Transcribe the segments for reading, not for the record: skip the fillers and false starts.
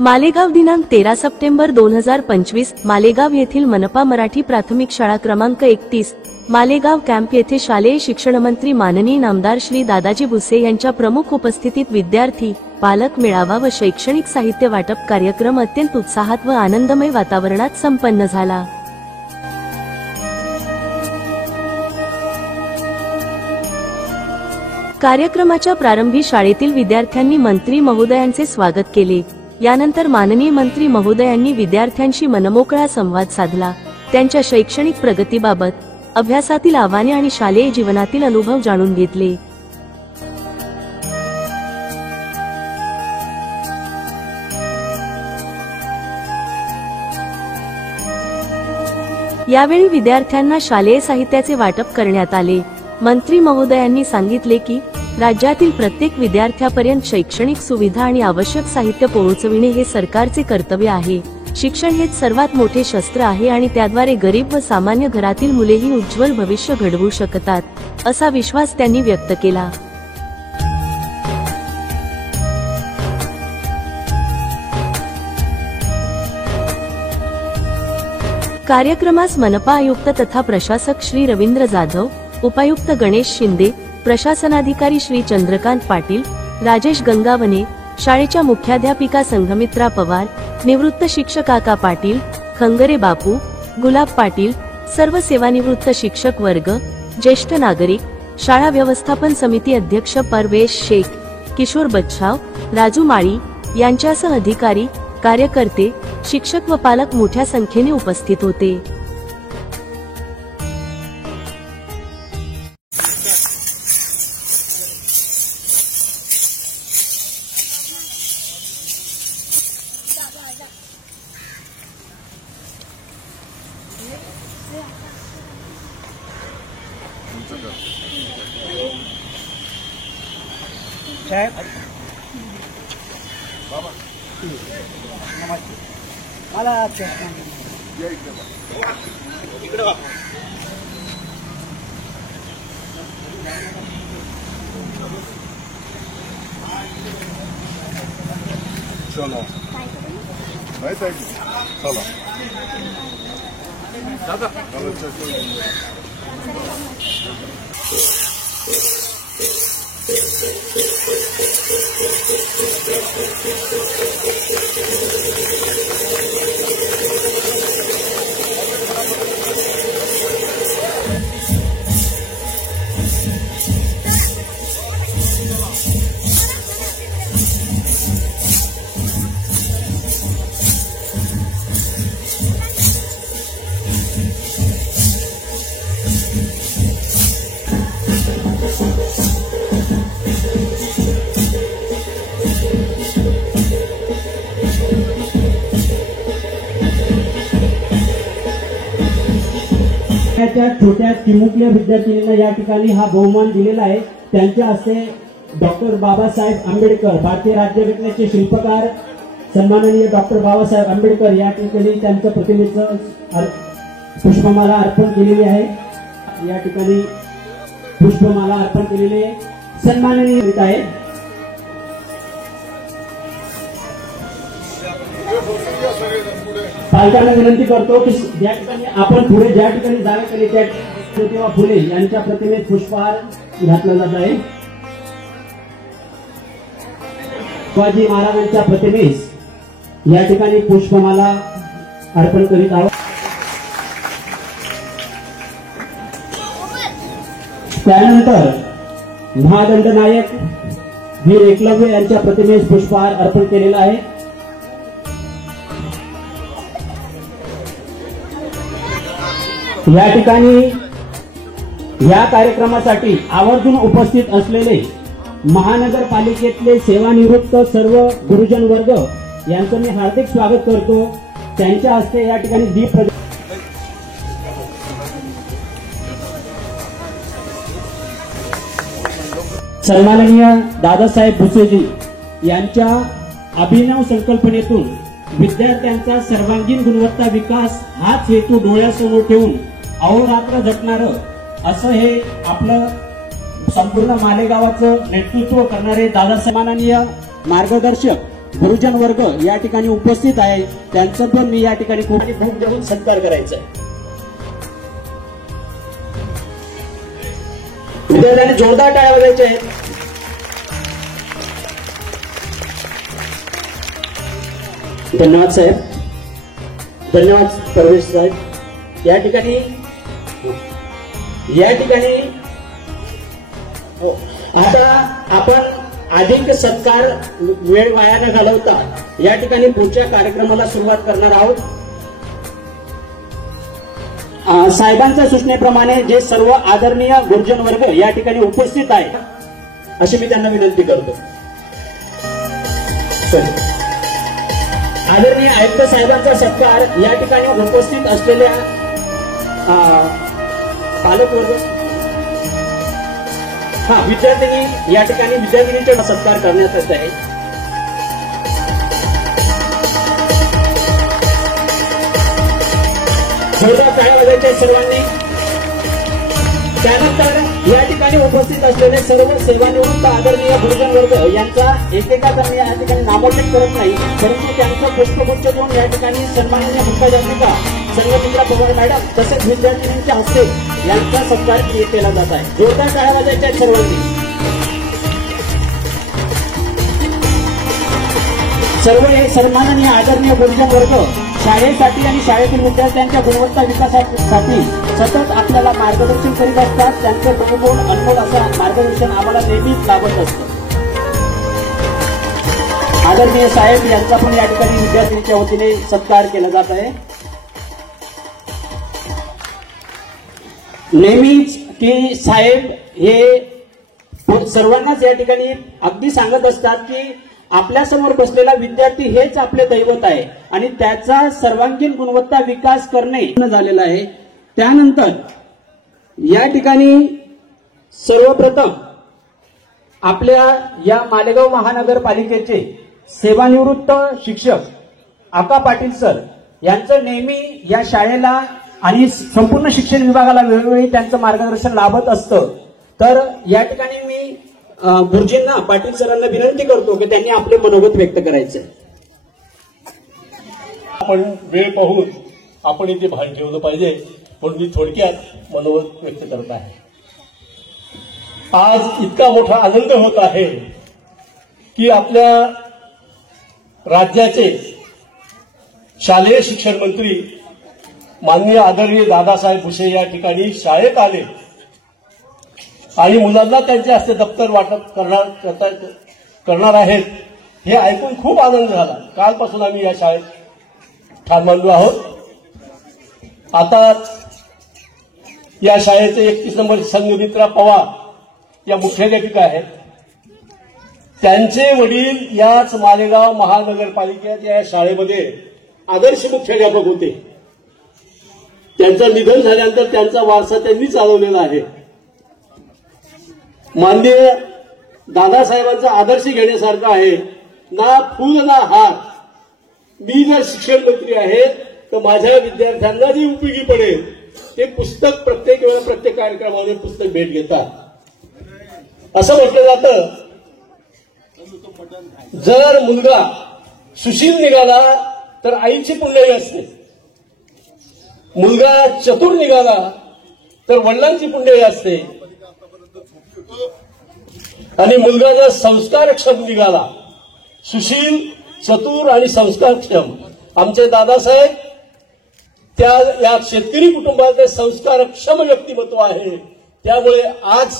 मालेगाव दिनांक 13 सप्टेंबर 2025 मालेगाव येथील मनपा मराठी प्राथमिक शाळा क्रमांक 31 मालेगाव कॅम्प येथे शालेय शिक्षण मंत्री माननीय नामदार श्री दादाजी भुसे यांच्या प्रमुख उपस्थितीत विद्यार्थी पालक मेळावा व शैक्षणिक साहित्य वाटप कार्यक्रम अत्यंत उत्साहात व आनंदमय वातावरणात संपन्न झाला। कार्यक्रमाच्या प्रारंभी शाळेतील विद्यार्थ्यांनी मंत्री महोदयांचे स्वागत केले। यानंतर माननीय मंत्री महोदयांनी विद्यार्थ्यांशी मनमोकळा संवाद साधला। त्यांच्या शैक्षणिक प्रगतीबाबत, अभ्यासातील आव्हाने आणि शालेय जीवनातील अनुभव जाणून घेतले। यावेळी विद्यार्थ्यांना शालेय साहित्याचे वाटप करण्यात आले। मंत्री महोदयांनी सांगितले की राज्यातील प्रत्येक विद्यार्थ्यापर्यंत शैक्षणिक सुविधा आणि आवश्यक साहित्य पोहोचविणे हे सरकारचे कर्तव्य आहे। शिक्षण हेच सर्वात मोठे शस्त्र आहे आणि त्याद्वारे गरीब व सामान्य घरातील मुलेही उज्ज्वल भविष्य घडवू शकतात, असा विश्वास त्यांनी व्यक्त केला। कार्यक्रमास मनपा आयुक्त तथा प्रशासक श्री रवींद्र जाधव, उपायुक्त गणेश शिंदे, प्रशासनाधिकारी श्री चंद्रकांत पाटील, राजेश गंगावणे, शाळेच्या मुख्याध्यापिका संघमित्रा पवार, निवृत्त शिक्षक काका पाटील, खंगरे बापू, गुलाब पाटील, सर्व सेवानिवृत्त शिक्षक वर्ग, ज्येष्ठ नागरिक, शाळा व्यवस्थापन समिती अध्यक्ष परवेश शेख, किशोर बच्छाव, राजू माळी यांच्यासह अधिकारी, कार्यकर्ते, शिक्षक व पालक मोठ्या संख्येने उपस्थित होते। चला माहित आहे चला दादा छोट्या चिमुकल्या विद्यार्थिनींना या ठिकाणी हा बहुमान दिलेला आहे। त्यांच्या हस्ते डॉक्टर बाबासाहेब आंबेडकर, भारतीय राज्यघटनेचे शिल्पकार सन्माननीय डॉक्टर बाबासाहेब आंबेडकर या ठिकाणी त्यांच्या प्रतिमेचं पुष्पमाला अर्पण केलेली आहे। या ठिकाणी पुष्पमाला अर्पण केलेले सन्माननीय आहे। पालकांना विनंती करतो की ज्या ठिकाणी आपण पुढे ज्या ठिकाणी जागा केली त्या ज्योतिबा फुले यांच्या प्रतिमेत पुष्पहार घातला जात आहे। शिवाजी महाराजांच्या प्रतिमेस या ठिकाणी पुष्पमाला अर्पण करीत आहोत। त्यानंतर महादंडनायक वीर एकलव्य यांच्या प्रतिमेस पुष्पहार अर्पण केलेला आहे। या ठिकाणी या कार्यक्रमासाठी आवर्जून उपस्थित असलेले महानगरपालिकेतले सेवानिवृत्त सर्व गुरुजन वर्ग यांचं मी हार्दिक स्वागत करतो। त्यांच्या हस्ते या ठिकाणी दीप सन्माननीय दादासाहेब भुसेजी यांच्या अभिनव संकल्पनेतून विद्यार्थ्यांचा सर्वांगीण गुणवत्ता विकास हाच हेतू डोळ्यासमोर ठेवून अहोरात्र झटणारं असं हे आपलं संपूर्ण मालेगावाचं नेतृत्व करणारे दादासाहेब माननीय मार्गदर्शक गुरुजन वर्ग या ठिकाणी उपस्थित आहे, त्यांचं पण मी या ठिकाणी खूप देऊन सत्कार करायचा आहे. विद्यार्थ्यांनी जोरदार टाळ्या वाजवायच्या आहेत. धन्यवाद साहेब, धन्यवाद परवेश साहेब. या ठिकाणी आता आपण अधिक सत्कार वेळ वाया न घालवता या ठिकाणी पुढच्या कार्यक्रमाला सुरुवात करणार आहोत. साहेबांच्या सूचनेप्रमाणे जे सर्व आदरणीय गुरुजन वर्ग या ठिकाणी उपस्थित आहे अशी मी त्यांना विनंती करतो. आदरणीय आयुक्त साहेबांचा सत्कार या ठिकाणी उपस्थित असलेल्या पालकवर्ग विद्यार्थिनी या ठिकाणी विद्यार्थिनीचा सत्कार करण्यात येत आहे. जोरदार टाळ्या वाजवायच्या सर्वांनी. त्यानंतर या ठिकाणी उपस्थित असलेले सर्व सेवानिवृत्त आदरणीय गुरुजन वर्ग यांचा एकेकाचा मी या ठिकाणी नामोल्लेख करत नाही, परंतु त्यांचं पुष्पगुच्छ देऊन या ठिकाणी सन्माननीय मुख्याध्यापिका संगमित्रा पवार मॅडम तसेच विद्यार्थिनींच्या हस्ते यांचा सत्कार केला जात आहे. जोरदार टाळ्या वाजवायच्या सर्वांनी. सर्व हे सन्माननीय आदरणीय गुरुजन वर्ग शाळेसाठी आणि शाळेतील विद्यार्थ्यांच्या गुणवत्ता विकासासाठी सतत आपल्याला मार्गदर्शन करीत असतात. त्यांचे बहुमोल अनमोल असं मार्गदर्शन आम्हाला नेहमीच लाभत असतं. आदरणीय साहेब यांचा पण या ठिकाणी विद्यार्थ्यांच्या वतीने सत्कार केला जात आहे. नेहमीच की साहेब हे सर्वांनाच या ठिकाणी अगदी सांगत असतात की आपल्यासमोर बसलेला विद्यार्थी हेच आपले दैवत आहे आणि त्याचा सर्वांगीण गुणवत्ता विकास करणे झालेला आहे. त्यानंतर या ठिकाणी सर्वप्रथम आपल्या या मालेगाव महानगरपालिकेचे सेवानिवृत्त शिक्षक आका पाटील सर यांचं नेहमी या शाळेला आणि संपूर्ण शिक्षण विभागाला वेळोवेळी त्यांचं मार्गदर्शन लाभत असतं. तर या ठिकाणी मी गुरुजींना पाटील सरांना विनंती करतो की त्यांनी आपले मनोगत व्यक्त करायचे. आपण वेळ पाहून आपण इथे भान ठेवलं पाहिजे म्हणून मी थोडक्यात मनोगत व्यक्त करत आहे. आज इतका मोठा आनंद होत आहे की आपल्या राज्याचे शालेय शिक्षण मंत्री माननीय आदरणीय दादासाहेब भुसे या ठिकाणी शाळेत आले आणि मुलांना त्यांच्या हस्ते दप्तर वाटप करणार आहेत हे ऐकून खूप आनंद झाला. कालपासून आम्ही या शाळेत ठाण मांडलो आहोत. आता या शाळेचे 31 नंबर संगमित्रा पवार या मुख्याध्यापिका आहेत. त्यांचे वडील याच मालेगाव महानगरपालिकेत या शाळेमध्ये आदर्श मुख्याध्यापक होते. त्यांचं निधन झाल्यानंतर त्यांचा वारसा त्यांनी चालवलेला आहे. माननीय दादासाहेबांचा आदर्श घेण्यासारखा आहे. ना फूल ना हार. मी जर शिक्षण मंत्री आहे तर माझ्या विद्यार्थ्यांना जे उपयोगी पडेल ते पुस्तक प्रत्येक वेळा प्रत्येक कार्यक्रमामध्ये पुस्तक भेट घेतात असं म्हटलं जातं. जर मुलगा सुशील निघाला तर आईची पुण्याई असते. मुलगा चतुर निघाला तर वडिलांची पुण्याई असते. आणि मुलगा जर संस्कारक्षम निघाला, सुशील, चतुर आणि संस्कारक्षम, आमचे दादासाहेब त्या या शेतकरी कुटुंबाचे संस्कारक्षम व्यक्तिमत्व आहे. त्यामुळे आज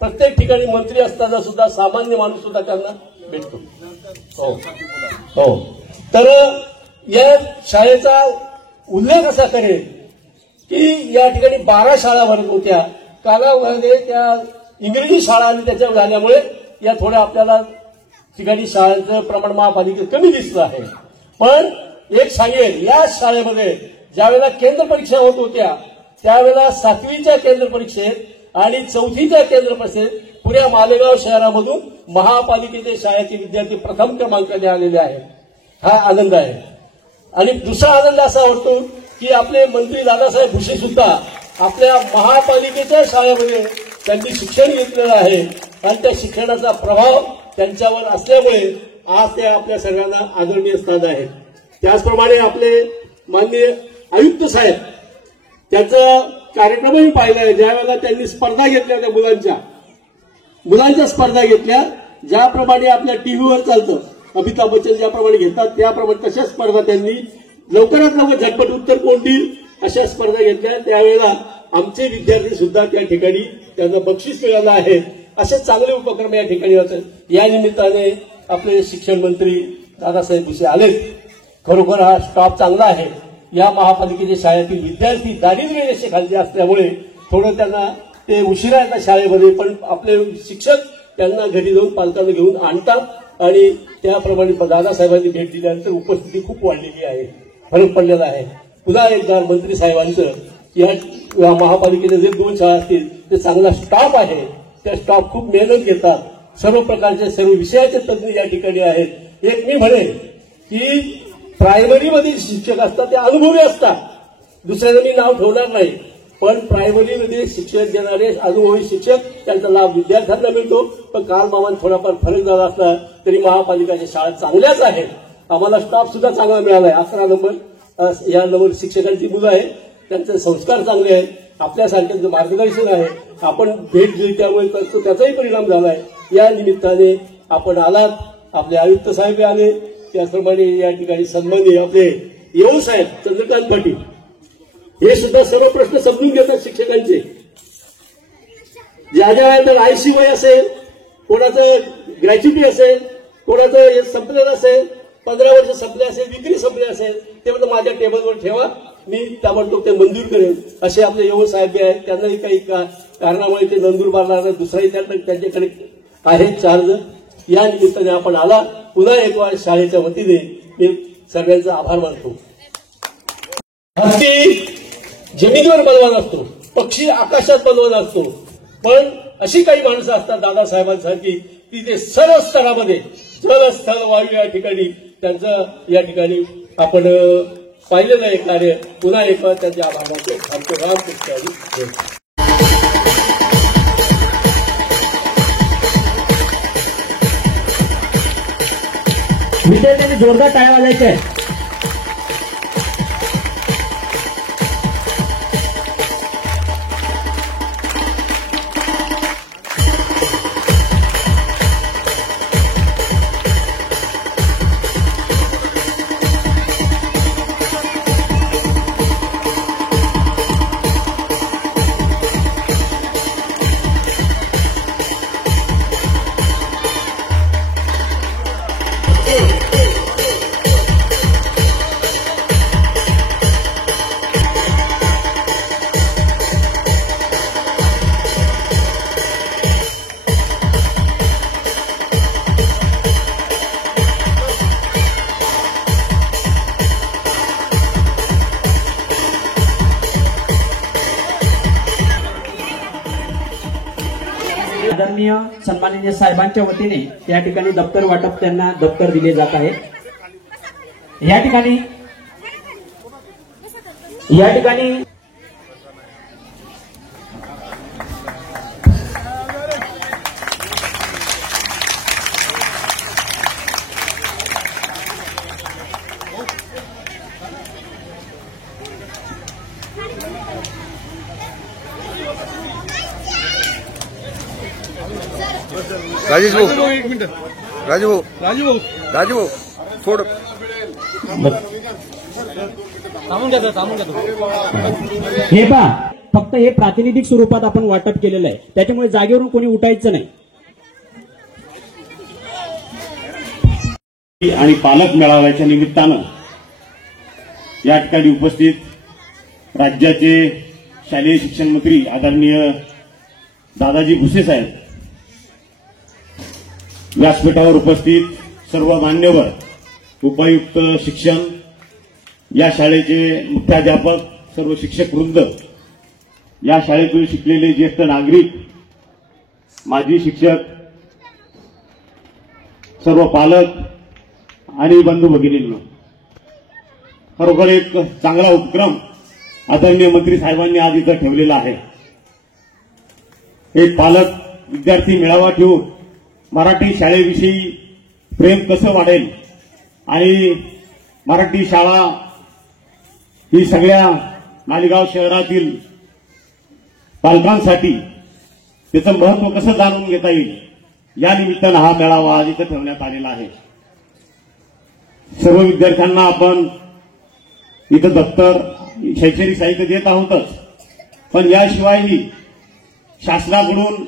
प्रत्येक ठिकाणी मंत्री असताना सुद्धा सामान्य माणूस सुद्धा त्यांना भेटतो. हो. तर या शाळेचा उल्लेख असा करेल की या ठिकाणी 12 शाळा वर्ग होत्या. कालावधीमध्ये त्या इंग्रजी शाळा आणि त्याच्यावर झाल्यामुळे या थोड्या आपल्याला ठिकाणी शाळांचं प्रमाण महापालिकेत कमी दिसलं आहे. पण एक सांगेल, या शाळेमध्ये ज्यावेळेला केंद्र परीक्षा होत होत्या त्यावेळेला 7वीच्या केंद्र परीक्षेत आणि 4थीच्या केंद्र परीक्षेत पुऱ्या मालेगाव शहरामधून महापालिकेचे शाळेचे विद्यार्थी प्रथम क्रमांकाने आलेले आहेत. हा आनंद आहे. आणि दुसरा आनंद असा वाटतो की आपले मंत्री दादासाहेब भुसे सुद्धा आपल्या महापालिकेच्या शाळेमध्ये त्यांनी शिक्षण घेतलेलं आहे आणि त्या शिक्षणाचा प्रभाव त्यांच्यावर असल्यामुळे आज ते आपल्या सर्वांना आदरणीय स्थान आहे. त्याचप्रमाणे आपले माननीय आयुक्त साहेब त्याचा कार्यक्रमही पाहिलाय. ज्यावेळेला त्यांनी स्पर्धा घेतल्या होत्या मुलांच्या स्पर्धा घेतल्या, ज्याप्रमाणे आपल्या टीव्हीवर चालतं अमिताभ बच्चन ज्याप्रमाणे घेतात त्याप्रमाणे तशा स्पर्धा त्यांनी लवकरात लवकर झटपट उत्तर कोण देईल अशा स्पर्धा घेतल्या. त्यावेळेला आमचे विद्यार्थी सुद्धा त्या ठिकाणी त्यांना बक्षीस मिळालं आहे. असे चांगले उपक्रम या ठिकाणी होतात. या निमित्ताने आपले शिक्षण मंत्री दादासाहेब भुसे आलेत. खरोखर हा स्टॉप चांगला आहे. या महापालिकेच्या शाळेतील विद्यार्थी दारिद्र्य रेषेखाली असल्यामुळे थोडं त्यांना ते उशिरा येतात शाळेमध्ये, पण आपले शिक्षक त्यांना घरी जाऊन पालकांना घेऊन आणतात आणि त्याप्रमाणे दादासाहेबांनी भेट दिल्यानंतर उपस्थिती खूप वाढलेली आहे, फरक पडलेला आहे. पुन्हा एकदा मंत्री साहेबांचं या महापालिकेच्या जे 2 शाळा असतील ते चांगला स्टाफ आहे. त्या स्टाफ खूप मेहनत घेतात. सर्व प्रकारचे सर्व विषयाचे तज्ज्ञ या ठिकाणी आहेत. एक मी म्हणेन की प्रायमरीमधील शिक्षक असतात ते अनुभवी असतात. दुसऱ्याचं मी नाव ठेवणार नाही, पण प्रायमरीमध्ये शिक्षण देणारे अनुभवी शिक्षक त्यांचा लाभ विद्यार्थ्यांना मिळतो. पण काल मामान थोडाफार फरक झाला असला तरी महापालिकेच्या शाळा चांगल्याच आहेत. आम्हाला स्टाफ सुद्धा चांगला मिळाला आहे. 11 नंबर या नंबर शिक्षकांची मुलं आहेत, त्यांचे संस्कार चांगले आहेत, आपल्यासारख्यांचं मार्गदर्शन आहे. आपण भेट दिली त्यामुळे त्याचाही परिणाम झाला आहे. या निमित्ताने आपण आलात, आपले आयुक्त साहेब आले, त्याचप्रमाणे या ठिकाणी सन्माननीय आपले येऊ साहेब चंद्रकांत पाटील हे सुद्धा सर्व प्रश्न समजून घेतात शिक्षकांचे. ज्या वेळेला आयसी वय असेल, कोणाचं ग्रॅज्युटी असेल, कोणाचं संपलेलं असेल, 15 वर्ष संपले असेल, डिग्री संपली असेल, ते म्हणजे माझ्या टेबलवर ठेवा, मी ताबडतोब ते मंजूर करेन. असे आपले येऊ साहेब आहेत. त्यांनाही काही कारणामुळे ते नंदुरबारला दुसराही त्यांच्याकडे आहे चार्ज. या निमित्ताने आपण आला. पुन्हा एक वेळा शाळेच्या वतीने मी सगळ्यांचा आभार मानतो. हत्ती जमिनीवर बलवान असतो, पक्षी आकाशात बलवान असतो, पण अशी काही माणसं असतात दादासाहेबांसारखी की ते सर्व स्तरामध्ये जल स्थळ वायू या ठिकाणी त्यांचं या ठिकाणी आपण पाहिलेलं आहे कार्य. पुन्हा एक वेळा त्यांचे आभार मानतो. आमचे रामकृष्ण. विद्यार्थ्यांनी जोरदार टाळ्या वाजायच्या आहेत. आदरणीय सन्माननीय साहेबांच्या वतीने या ठिकाणी दप्तर वाटप, त्यांना दप्तर दिले जात आहे. या ठिकाणी राजेश भाऊ, एक मिनिट. राजू भाऊ थोडं हे पहा, फक्त हे प्रातिनिधिक स्वरूपात आपण वाटप केलेलं आहे, त्याच्यामुळे जागेवरून कोणी उठायचं नाही. आणि पालक मेळाव्याच्या निमित्तानं या ठिकाणी उपस्थित राज्याचे शालेय शिक्षण मंत्री आदरणीय दादाजी भुसे साहेब, व्यासपीठावर उपस्थित सर्व मान्यवर, उपायुक्त शिक्षण, या शाळेचे मुख्याध्यापक, सर्व शिक्षक वृंद, या शाळेतून शिकलेले ज्येष्ठ नागरिक, माजी शिक्षक, सर्व पालक आणि बंधू भगिनींनो, खरोखर एक चांगला उपक्रम आदरणीय मंत्री साहेबांनी आज इथं ठेवलेला आहे. एक पालक विद्यार्थी मेळावा ठेवून मराठी शाळेविषयी प्रेम कसं वाढेल आणि मराठी शाळा ही सगळ्या मालेगाव शहरातील पालकांसाठी त्याचं महत्व कसं जाणून घेता येईल या निमित्तानं हा मेळावा आज इथं ठेवण्यात आलेला आहे. सर्व विद्यार्थ्यांना आपण इथं दप्तर शैक्षणिक साहित्य देत आहोतच, पण याशिवायही शासनाकडून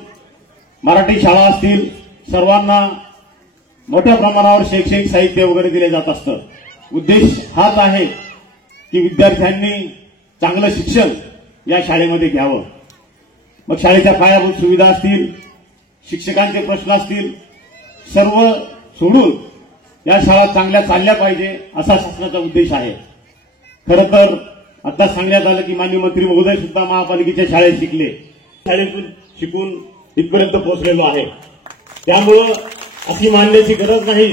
मराठी शाळा असतील सर्वांना मोठ्या प्रमाणावर शैक्षणिक साहित्य वगैरे दिले जात असतं. उद्देश हाच आहे की विद्यार्थ्यांनी चांगलं शिक्षण या शाळेमध्ये घ्यावं. मग शाळेच्या पायाभूत सुविधा असतील, शिक्षकांचे प्रश्न असतील, सर्व सोडून या शाळा चांगल्या चालल्या पाहिजे असा शासनाचा उद्देश आहे. खरं तर आता सांगण्यात आलं की माननीय मंत्री महोदय सुद्धा महापालिकेच्या शाळेत शिकले, शाळेतून शिकून इथपर्यंत पोहोचलेलो आहे. त्यामुळं अशी मानण्याची गरज नाही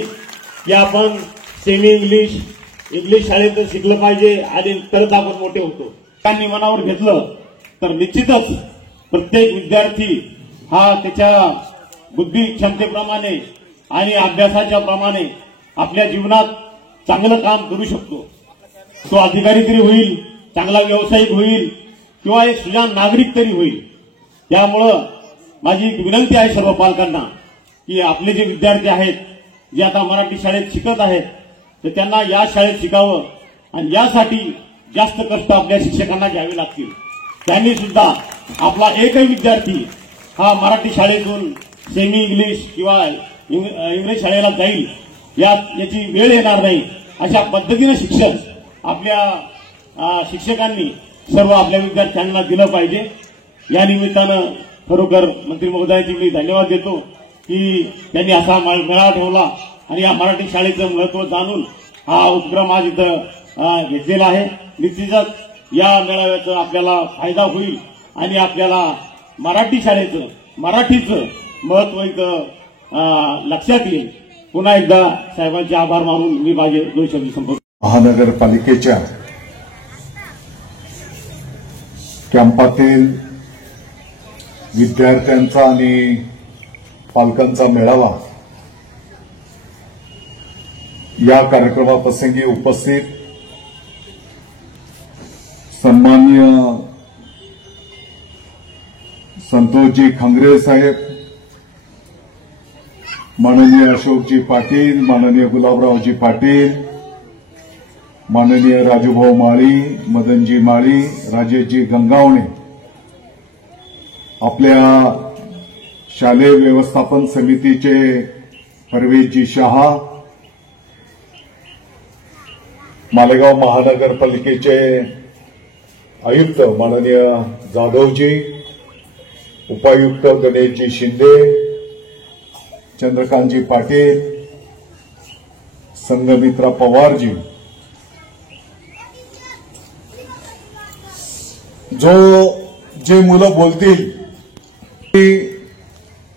की आपण सेमी इंग्लिश शाळेत शिकलं पाहिजे आणि तरच आपण मोठे होतो. त्यांनी मनावर घेतलं तर निश्चितच प्रत्येक विद्यार्थी हा त्याच्या बुद्धी क्षमतेप्रमाणे आणि अभ्यासाच्या प्रमाणे आपल्या जीवनात चांगलं काम करू शकतो. तो अधिकारी तरी होईल, चांगला व्यावसायिक होईल किंवा एक सुजाण नागरिक तरी होईल. त्यामुळं माझी एक विनंती आहे सर्व पालकांना की आपले जे विद्यार्थी आहेत जे आता मराठी शाळेत शिकत आहेत तर त्यांना या शाळेत शिकावं आणि यासाठी जास्त कष्ट आपल्या शिक्षकांना घ्यावे लागतील. त्यांनी सुद्धा आपला एकही विद्यार्थी हा मराठी शाळेतून सेमी इंग्लिश किंवा इंग्रजी शाळेला जाईल याची वेळ येणार नाही अशा पद्धतीनं शिक्षण आपल्या शिक्षकांनी सर्व आपल्या विद्यार्थ्यांना दिलं पाहिजे. या निमित्तानं खरोखर मंत्री महोदयाची मी धन्यवाद देतो की त्यांनी असा मेळावा ठेवला आणि या मराठी शाळेचं महत्व जाणून हा उपक्रम आज इथं घेतलेला आहे. निश्चितच या मेळाव्याचा आपल्याला फायदा होईल आणि आपल्याला मराठी शाळेचं मराठीचं महत्व इथं लक्षात येईल. पुन्हा एकदा साहेबांचे आभार मानून मी माझे 2 शब्द संपर्क. महानगरपालिकेच्या कॅम्पातील विद्यार्थ्यांचा आणि पालकांचा मेळावा या कार्यक्रमाप्रसंगी उपस्थित सन्माननीय संतोषजी खांगरे साहेब, माननीय अशोकजी पाटील, माननीय गुलाबरावजी पाटील, माननीय राजूभाऊ माळी, मदनजी माळी, राजेशजी गंगावणे, आपल्या शालेय व्यवस्थापन समितीचे परवेशजी शहा, मालेगाव महानगरपालिकेचे आयुक्त माननीय जाधवजी, उपायुक्त गणेशजी शिंदे, चंद्रकांतजी पाटील, संघमित्रा पवारजी, जे मुलं बोलतील ती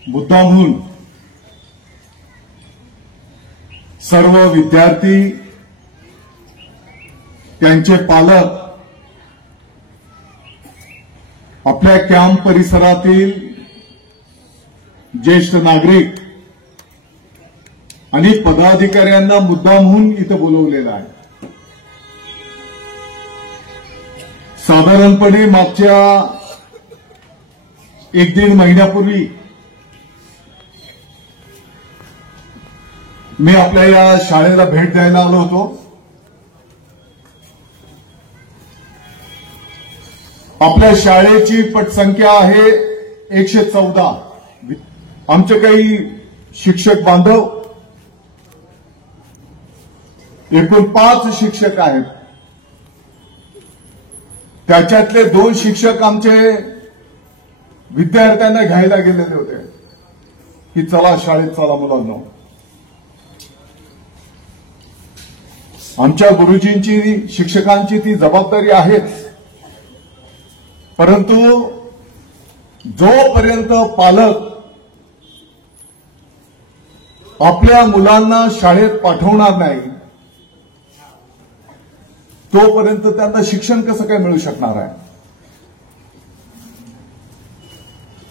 मुद्दामहून सर्व विद्यार्थी, त्यांचे पालक, आपल्या कॅम्प परिसरातील ज्येष्ठ नागरिक आणि पदाधिकाऱ्यांना मुद्दामहून इथं बोलवलेलं आहे. साधारणपणे मागच्या 1-1.5 महिन्यापूर्वी मी आपल्या या शाळेला भेट द्यायला आलो होतो. आपल्या शाळेची पटसंख्या आहे 114. आमचे काही शिक्षक बांधव, एकूण 5 शिक्षक आहेत. त्याच्यातले 2 शिक्षक आमचे विद्यार्थ्यांना घ्यायला गेलेले होते की चला शाळेत चला मुलांनो. आमच्या गुरुजींची, शिक्षकांची ती जबाबदारी आहेच, परंतु जोपर्यंत पालक आपल्या मुलांना शाळेत पाठवणार नाही तोपर्यंत त्यांना शिक्षण कसं काय मिळू शकणार आहे.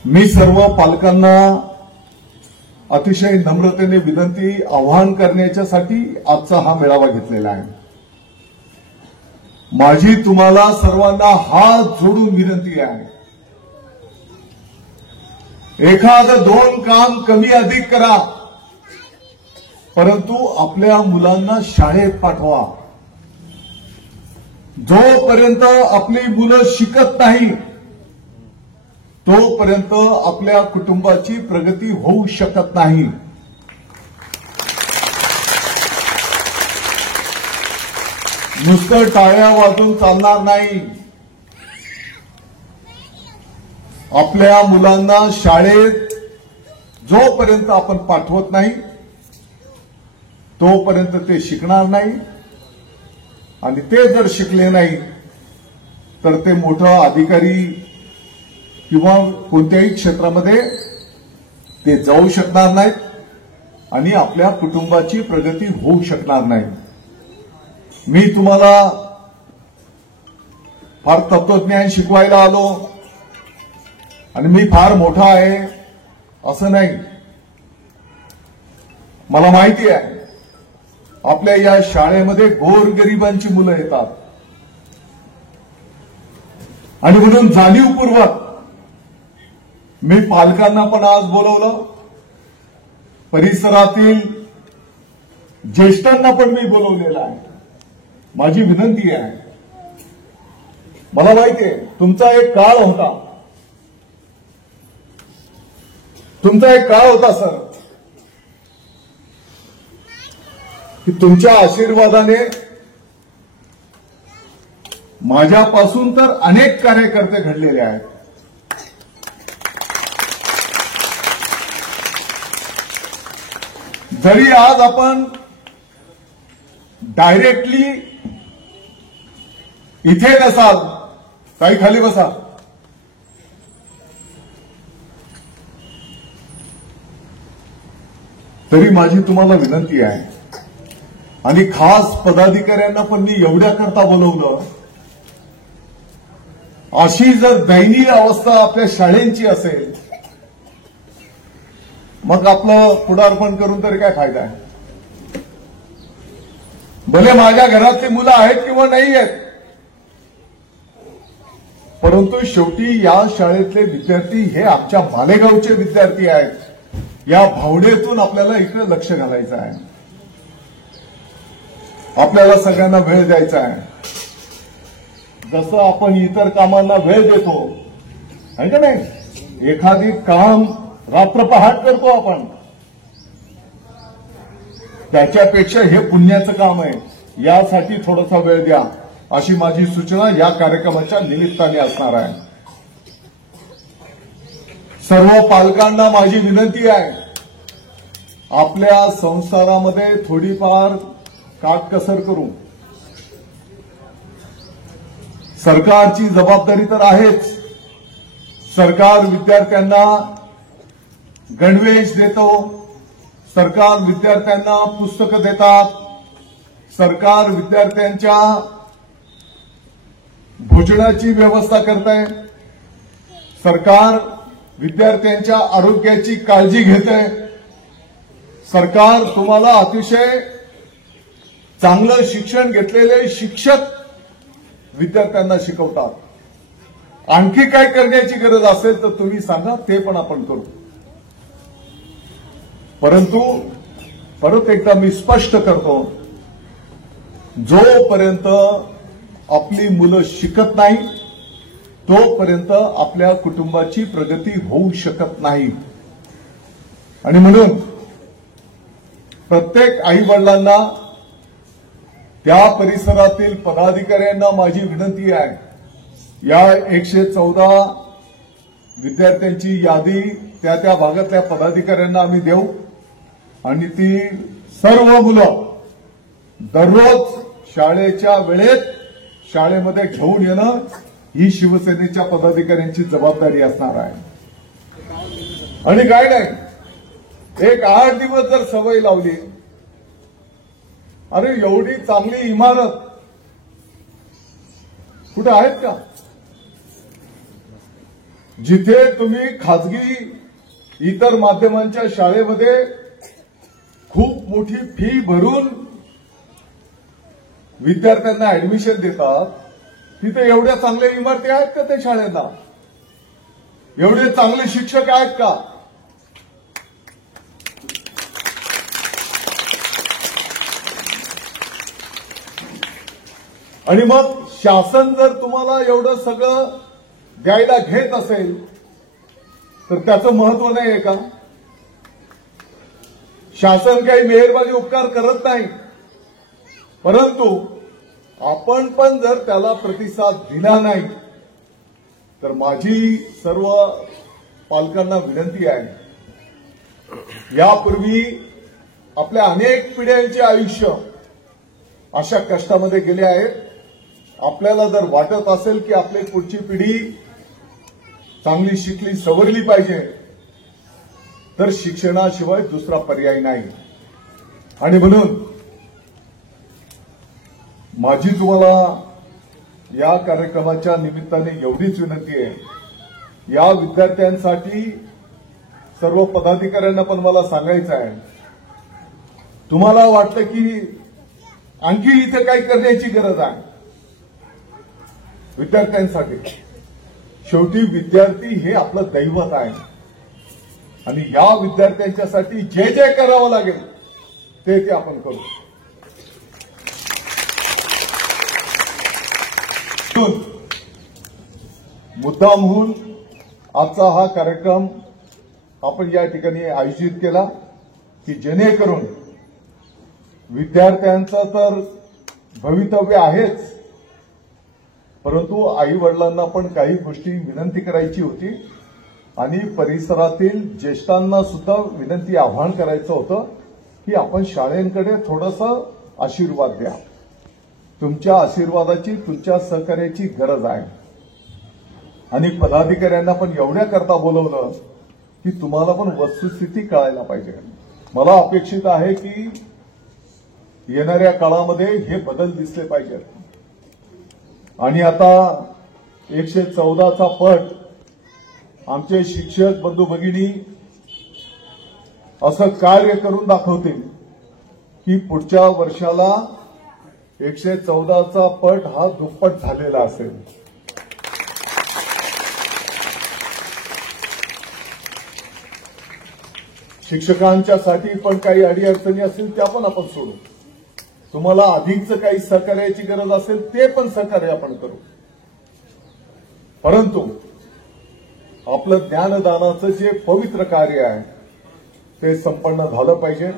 मी सर्व पालकांना अतिशय नम्रतेने विनंती आवाहन करण्याच्यासाठी आजचा हा मेळावा घेतलेला आहे. माझी तुम्हाला सर्वांना हात जोडून विनंती आहे, एखादं 2 काम कमी अधिक करा, परंतु आपल्या मुलांना शाळेत पाठवा. जोपर्यंत आपली मुलं शिकत नाही तोपर्यंत आपल्या कुटुंबाची प्रगती होऊ शकत नाही. नुसतं टाळ्या वाजून चालणार नाही. आपल्या मुलांना शाळेत जोपर्यंत आपण पाठवत नाही तोपर्यंत ते शिकणार नाही, आणि ते जर शिकले नाही तर ते मोठा अधिकारी किंवा कोणत्याही क्षेत्रामध्ये ते जाऊ शकणार नाहीत आणि आपल्या कुटुंबाची प्रगती होऊ शकणार नाही. मी तुम्हाला फार तत्वज्ञान शिकवायला आलो आणि मी फार मोठा आहे असं नाही. मला माहिती आहे आपल्या या शाळेमध्ये गोरगरिबांची मुलं येतात, आणि म्हणून जाणीवपूर्वक मी पालकांना पण आज बोलवलं, परिसरातील ज्येष्ठांना पण मी बोलवलेलं आहे. माझी विनंती आहे, मला माहिती आहे तुमचा एक काळ होता सर, की तुमच्या आशीर्वादाने माझ्यापासून तर अनेक कार्यकर्ते घडलेले आहेत. जरी आज आपण डायरेक्टली इथे नसाल, काही खाली बसा, तरी माझी तुम्हाला विनंती आहे, आणि खास पदाधिकाऱ्यांना पण मी एवढ्याकरता बोलवलं, अशी जर दयनीय अवस्था आपल्या शाळेंची असेल मग आपलं पुढारपण करून तरी काय फायदा आहे. भले माझ्या घरातली मुलं आहेत किंवा नाही आहेत, परंतु शेवटी या शाळेतले विद्यार्थी हे आमच्या मालेगावचे विद्यार्थी आहेत. या भावनेतून आपल्याला इकडे लक्ष घालायचं आहे, आपल्याला सगळ्यांना वेळ द्यायचा आहे. जसं आपण इतर कामांना वेळ देतो आहे का नाही, एखादी काम रात्र पहाट करतो आपण, त्याच्यापेक्षा हे पुण्याचं काम आहे, यासाठी थोडासा वेळ द्या, अशी माझी सूचना या कार्यक्रमाच्या निमित्ताने असणार आहे. सर्व पालकांना माझी विनंती आहे, आपल्या संसारामध्ये थोडीफार काटकसर करू. सरकारची जबाबदारी तर आहेच, सरकार विद्यार्थ्यांना गणवेश देतो, सरकार विद्यार्थ्यांना पुस्तकं देतात, सरकार विद्यार्थ्यांच्या भोजनाची व्यवस्था करते, सरकार विद्यार्थ्यांच्या आरोग्याची काळजी घेते, सरकार तुम्हाला अतिशय चांगलं शिक्षण घेतलेले शिक्षक विद्यार्थ्यांना शिकवतात. आणखी काय करण्याची गरज असेल तर तुम्ही सांगा, ते पण आपण करू. परंतु परत एकदा मी स्पष्ट करतो, जोपर्यंत आपली मुलं शिकत नाही तोपर्यंत आपल्या कुटुंबाची प्रगती होऊ शकत नाही. आणि म्हणून प्रत्येक आई-वडिलांना, त्या परिसरातील पदाधिकाऱ्यांना माझी विनंती आहे, या 114 विद्यार्थ्यांची यादी त्या त्या भागातल्या पदाधिकाऱ्यांना आम्ही देऊ, आणि ती सर्व मुलं दररोज शाळेच्या वेळेत शाळेमध्ये घेऊन येणं ही शिवसेनेच्या पदाधिकाऱ्यांची जबाबदारी असणार आहे. आणि काय नाही, एक 8 दिवस जर सवय लावली, अरे एवढी चांगली इमारत कुठे आहेत का, जिथे तुम्ही खाजगी इतर माध्यमांच्या शाळेमध्ये खूप मोठी फी भरून विद्यार्थ्यांना ऍडमिशन देतात. तिथे एवढ्या चांगल्या इमारती आहेत का त्या शाळेला? एवढे चांगले शिक्षक आहेत का? आणि मग शासन जर तुम्हाला एवढं सगळं द्यायला घेत असेल तर त्याचं महत्व नाही आहे का? शासन काही मेहरबानी उपकार करत नाही, परंतु आपण पण जर त्याला प्रतिसाद दिला नाही तर माझी सर्व पालकांना विनंती आहे, यापूर्वी आपल्या अनेक पिढ्यांचे आयुष्य अशा कष्टामध्ये गेले आहेत. आपल्याला जर वाटत असेल की आपली पुढची पिढी चांगली शिकली सवरली पाहिजे तर शिक्षणाशिवाय दुसरा पर्याय नाही. आणि म्हणून माझी तुम्हाला या कार्यक्रमाच्या निमित्ताने एवढीच विनंती आहे, या विद्यार्थ्यांसाठी सर्व पदाधिकाऱ्यांना पण मला सांगायचं आहे, तुम्हाला वाटतं की आणखी इथे काही करण्याची गरज आहे विद्यार्थ्यांसाठी. शेवटी विद्यार्थी हे आपलं दैवत आहे आणि या विद्यार्थ्यांच्यासाठी जे जे करावं लागेल ते आपण करू. मुद्दामहून आजचा हा कार्यक्रम आपण या ठिकाणी आयोजित केला की जेणेकरून विद्यार्थ्यांचं तर भवितव्य आहेच, परंतु आई वडिलांना पण काही गोष्टी विनंती करायची होती आणि परिसरातील ज्येष्ठांना सुद्धा विनंती आवाहन करायचं होतं की आपण शाळेंकडे थोडंसं आशीर्वाद द्या. तुमच्या आशीर्वादाची, तुमच्या सहकार्याची गरज आहे. आणि पदाधिकाऱ्यांना पण एवढ्या करता बोलवलं की तुम्हाला पण वस्तुस्थिती कळायला पाहिजे. मला अपेक्षित आहे की येणाऱ्या काळामध्ये हे बदल दिसले पाहिजेत. आणि आता 114चा पट आमचे शिक्षक बंधू भगिनी असं कार्य करून दाखवतील की पुढच्या वर्षाला 114चा पट हा दुप्पट झालेला असेल. शिक्षकांच्यासाठी पण काही अडीअडचणी असतील त्या पण आपण सोडू. तुम्हाला अधिकचं काही सहकार्याची गरज असेल ते पण सहकार्य आपण करू. परंतु आपलं ज्ञानदानाचं जे पवित्र कार्य आहे ते संपन्न झालं पाहिजे.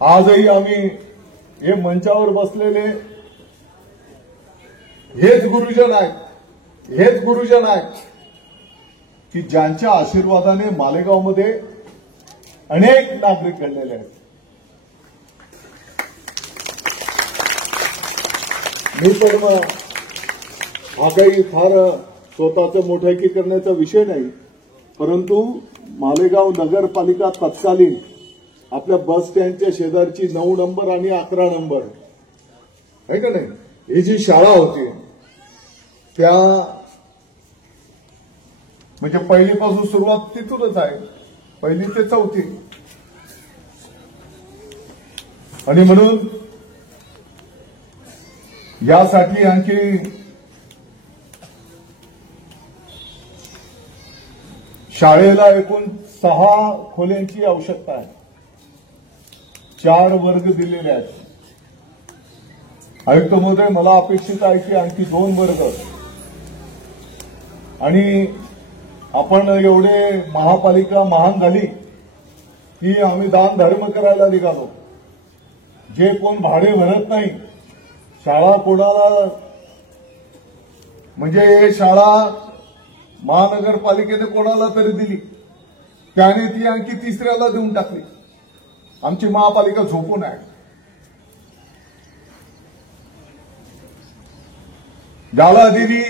आजही आम्ही हे मंचावर बसलेले हेच गुरुजन आहेत की ज्यांच्या आशीर्वादाने मालेगावमध्ये अनेक नागरिक घडलेले आहेत. मी पण हा काही फार स्वतःचं मोठेकी करण्याचा विषय नाही, परंतु मालेगाव नगरपालिका तत्कालीन आपल्या बस स्टँडच्या शेजारची 9 नंबर आणि 11 नंबर आहे का नाही, ही जी शाळा होती त्या म्हणजे पहिलीपासून सुरुवात तिथूनच आहे, 1ली ते 4थी. आणि म्हणून यासाठी आणखी शाळेला एकूण 6 खोल्यांची आवश्यकता आहे. 4 वर्ग दिलेले आहेत. आयुक्त महोदय, मला अपेक्षित आहे की आणखी 2 वर्ग. आणि आपण एवढे महापालिका महान झाली की आम्ही दान धर्म करायला निघालो. जे कोण भाडे भरत नाही, शाळा कोणाला म्हणजे हे शाळा महानगरपालिकेने कोणाला तरी दिली, त्याने ती आणखी 3ऱ्याला देऊन टाकली. आमची महापालिका झोपून आहे. ज्याला दिली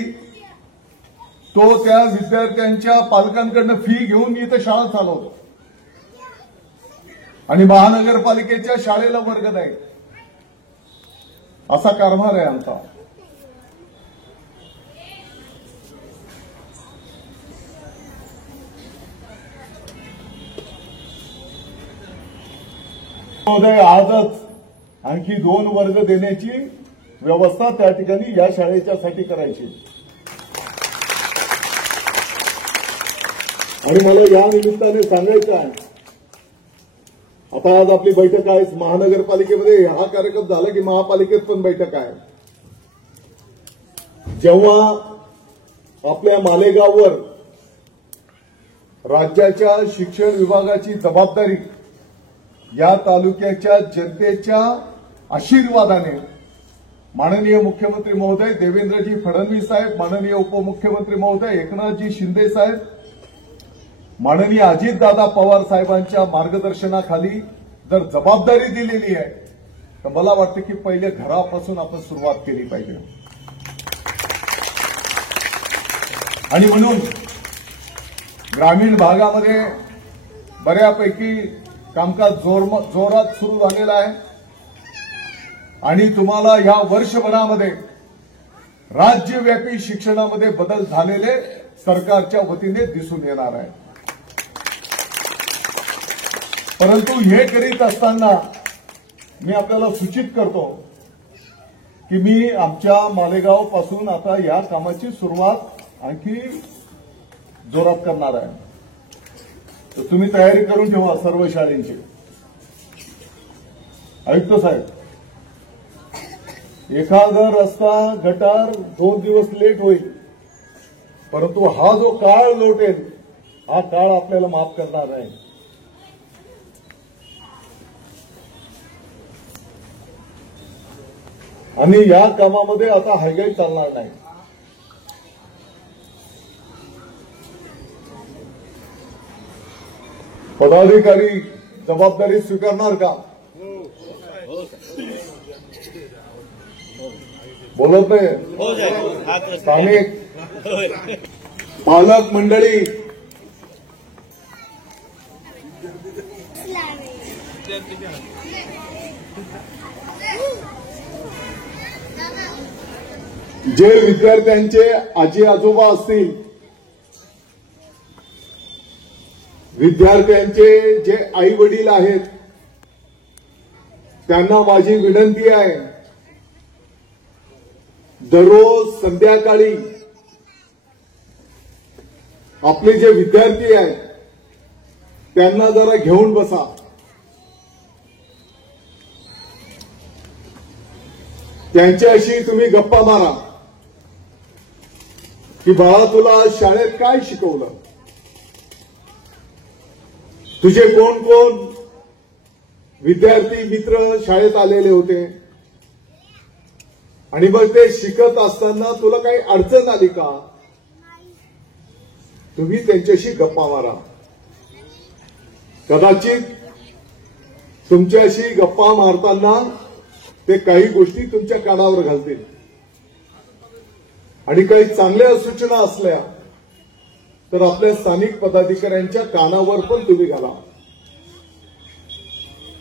तो त्या विद्यार्थ्यांच्या पालकांकडनं फी घेऊन इथं शाळा चालवतो आणि महानगरपालिकेच्या शाळेला वर्ग नाही. असा कारभार आहे आमचा. महोदय आजच आणखी 2 वर्ग देण्याची व्यवस्था त्या ठिकाणी या शाळेच्यासाठी करायची. आणि मला या निमित्ताने सांगायचं आहे, आता आज आपली बैठक आहे महानगरपालिकेमध्ये. हा कार्यक्रम झाला की महापालिकेत पण बैठक आहे. जेव्हा आपल्या मालेगाववर राज्याच्या शिक्षण विभागाची जबाबदारी या तालुक्याच्या जनतेच्या आशीर्वादाने माननीय मुख्यमंत्री महोदय देवेंद्रजी फडणवीस साहेब, माननीय उपमुख्यमंत्री महोदय एकनाथजी शिंदे साहेब, माननीय अजितदादा पवार साहेबांच्या मार्गदर्शनाखाली जर जबाबदारी दिलेली आहे तर मला वाटतं की पहिले घरापासून आपण सुरुवात केली पाहिजे. आणि म्हणून ग्रामीण भागामध्ये बऱ्यापैकी कामकाज जोरात सुरू झालेलं आहे. आणि तुम्हाला या वर्षभरामध्ये राज्यव्यापी शिक्षणामध्ये बदल झालेले सरकारच्या वतीने दिसून येणार आहे. परंतु हे करीत असताना मी आपल्याला सूचित करतो की मी आमच्या मालेगाव पासून आता या कामाची सुरुवात आणखी जोरात करणार आहे. तर तुम्ही तयारी करून ठेवा सर्व शाळेंची. आयुक्त साहेब, एखादा रस्ता गटार 2 दिवस लेट होईल, परंतु हा जो काळ लोटेल हा काळ आपल्याला माफ करणार नाही. आणि या कामामध्ये आता हायगाई चालणार नाही. पदाधिकारी जबाबदारी स्वीकारणार का? बोलत नाही. स्थानिक पालक मंडळी, जे विद्यार्थ्यांचे आजी आजोबा असतील, विद्यार्थ्यांचे जे आई वडील आहेत, त्यांना माझी विनंती आहे, दररोज संध्याकाळी आपले जे विद्यार्थी आहेत त्यांना जरा घेऊन बसा. त्यांच्याशी तुम्ही गप्पा मारा की बाळा तुला शाळेत काय शिकवलं, तुझे कोण कोण विद्यार्थी मित्र शाळेत आलेले होते, आणि मग ते शिकत असताना तुला काही अडचण आली का, तुम्ही त्यांच्याशी गप्पा मारा. कदाचित तुमच्याशी गप्पा मारताना ते काही गोष्टी तुमच्या कानावर घालतील आणि काही चांगल्या सूचना असल्या तर आपल्या स्थानिक पदाधिकाऱ्यांच्या कानावर पण तुम्ही घाला.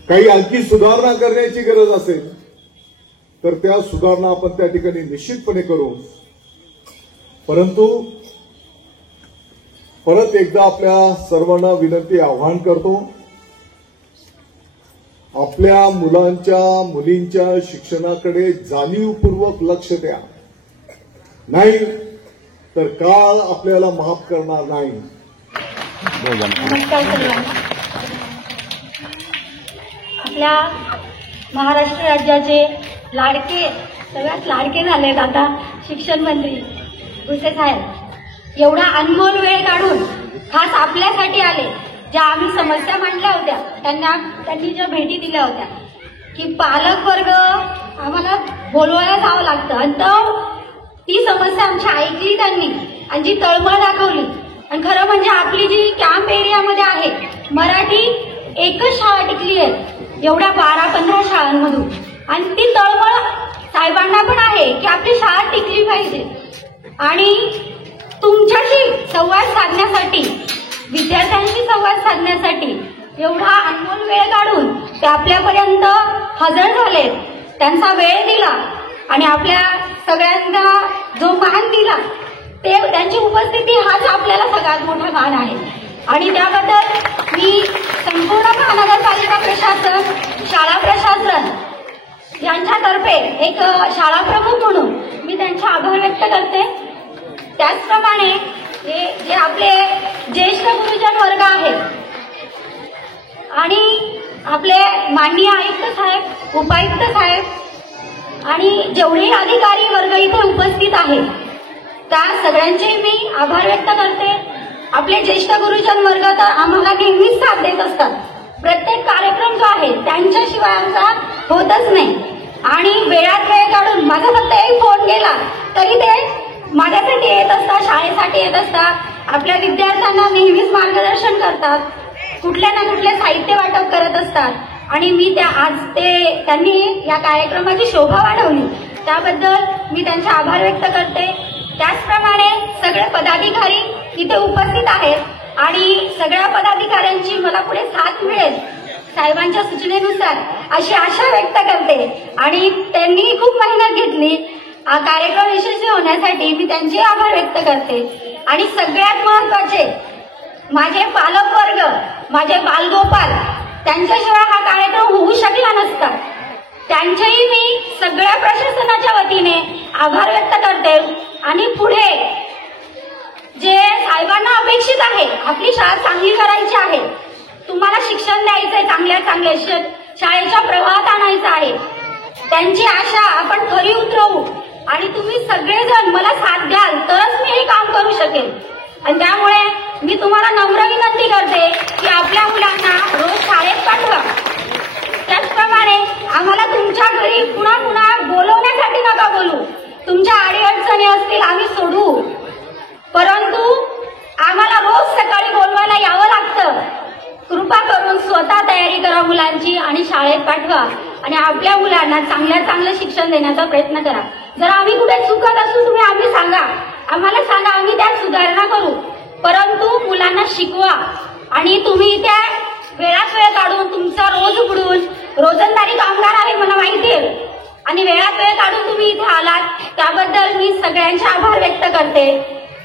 काही आणखी सुधारणा करण्याची गरज असेल तर त्या सुधारणा आपण त्या ठिकाणी निश्चितपणे करू. परंतु परत एकदा आपल्या सर्वांना विनंती आवाहन करतो, आपल्या मुलांच्या मुलींच्या शिक्षणाकडे जाणीवपूर्वक लक्ष द्या, नाही तर काळ आपल्याला माफ करणार नाही. नमस्कार सर्वांना. आपल्या महाराष्ट्र राज्याचे लाडके, सगळ्यात लाडके झालेत आता शिक्षण मंत्री भुसे साहेब, एवढा अनमोल वेळ काढून खास आपल्यासाठी आले. ज्या आम्ही समस्या मांडल्या होत्या त्यांनी ज्या भेटी दिल्या होत्या की पालक वर्ग आम्हाला बोलवायला जावं लागतं, आणि ती समस्या आमची ऐकली त्यांनी आणि जी तळमळ दाखवली. आणि खरं म्हणजे आपली जी कॅम्प एरियामध्ये आहे मराठी एकच शाळा टिकली आहे एवढ्या 12-15 शाळांमधून, आणि ती तळमळ साहेबांना पण आहे की आपली शाळा टिकली पाहिजे. आणि तुमच्याशी संवाद साधण्यासाठी, विद्यार्थ्यांशी संवाद साधण्यासाठी एवढा अनमोल वेळ काढून ते आपल्यापर्यंत हजर झाले, त्यांचा वेळ दिला आणि आपल्या सगळ्यांना जो मान दिला ते त्यांची उपस्थिती हाच आपल्याला सगळ्यात मोठा मान आहे. आणि त्याबद्दल मी संपूर्ण महानगरपालिका प्रशासन, शाळा माझ्यातर्फे एक शाळा प्रमुख म्हणून मी त्यांचे आभार व्यक्त करते. त्याचप्रमाणे जे आपले ज्येष्ठ गुरुजन वर्ग आहेत आणि आपले माननीय आयुक्त साहेब, उपायुक्त साहेब आणि जेवढे अधिकारी वर्ग इथे उपस्थित आहेत त्या सगळ्यांचे मी आभार व्यक्त करते. आपले ज्येष्ठ गुरुजन वर्ग तर आम्हाला नेहमीच साथ देत असतात. प्रत्येक कार्यक्रम जो आहे त्यांच्याशिवाय आमचा होतच नाही आणि वेळात वेळ काढून माझा फक्त एक फोन गेला तरी ते माझ्यासाठी येत असतात, शाळेसाठी येत असतात, आपल्या विद्यार्थ्यांना नेहमीच मार्गदर्शन करतात, कुठल्या ना कुठले साहित्य वाटप करत असतात आणि मी त्यांनी या कार्यक्रमाची शोभा वाढवली त्याबद्दल मी त्यांचे आभार व्यक्त करते. त्याचप्रमाणे सगळे पदाधिकारी इथे उपस्थित आहेत आणि सगळ्या पदाधिकाऱ्यांची मला पुढे साथ मिळेल साहेबांच्या सूचनेनुसार अशी आशा व्यक्त करते आणि त्यांनी खूप मेहनत घेतली हा कार्यक्रम यशस्वी होण्यासाठी. मी त्यांचे आभार व्यक्त करते. आणि सगळ्यात महत्वाचे माझे पालक वर्ग, माझे बालगोपाल, त्यांच्याशिवाय हा कार्यक्रम होऊ शकला नसता. त्यांचेही मी सगळ्या प्रशासनाच्या वतीने आभार व्यक्त करते. आणि पुढे जे साहेबांना अपेक्षित आहे, आपली शाळा चांगली करायची आहे, तुम्हाला शिक्षण द्यायचंय, चांगल्या शाळेच्या प्रवाहात आणायचं आहे, त्यांची आशा आपण खरी उतरवू आणि तुम्ही सगळेजण मला साथ द्याल तरच मी हे काम करू शकेल. आणि त्यामुळे मी तुम्हाला नम्र विनंती करते की आपल्या मुलांना रोज शाळेत पाठवा. त्याचप्रमाणे आम्हाला तुमच्या घरी पुन्हा बोलवण्यासाठी नका बोलू. तुमच्या अडीअडचणी असतील आम्ही सोडू, परंतु आम्हाला रोज सकाळी बोलवायला यावं लागतं. कृपा करून स्वतः तयारी करा मुलांची आणि शाळेत पाठवा आणि आपल्या मुलांना चांगलं शिक्षण देण्याचा प्रयत्न करा. जर आम्ही कुठे चुकत असू तुम्ही आम्हाला सांगा, आम्ही त्यात सुधारणा करू. परंतु मुलांना शिकवा आणि तुम्ही त्या वेळात वेळ काढून तुमचा रोज उघडून, रोजंदारी कामगार आहे मला माहिती आहे, आणि वेळात वेळ काढून तुम्ही इथे आलात त्याबद्दल मी सगळ्यांचे आभार व्यक्त करते.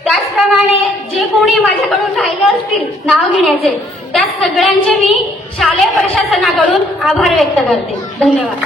त्याचप्रमाणे जे कोणी माझ्याकडून राहिले असतील नाव घेण्याचे त्या सगळ्यांचे मी शालेय प्रशासनाकडून आभार व्यक्त करते. धन्यवाद.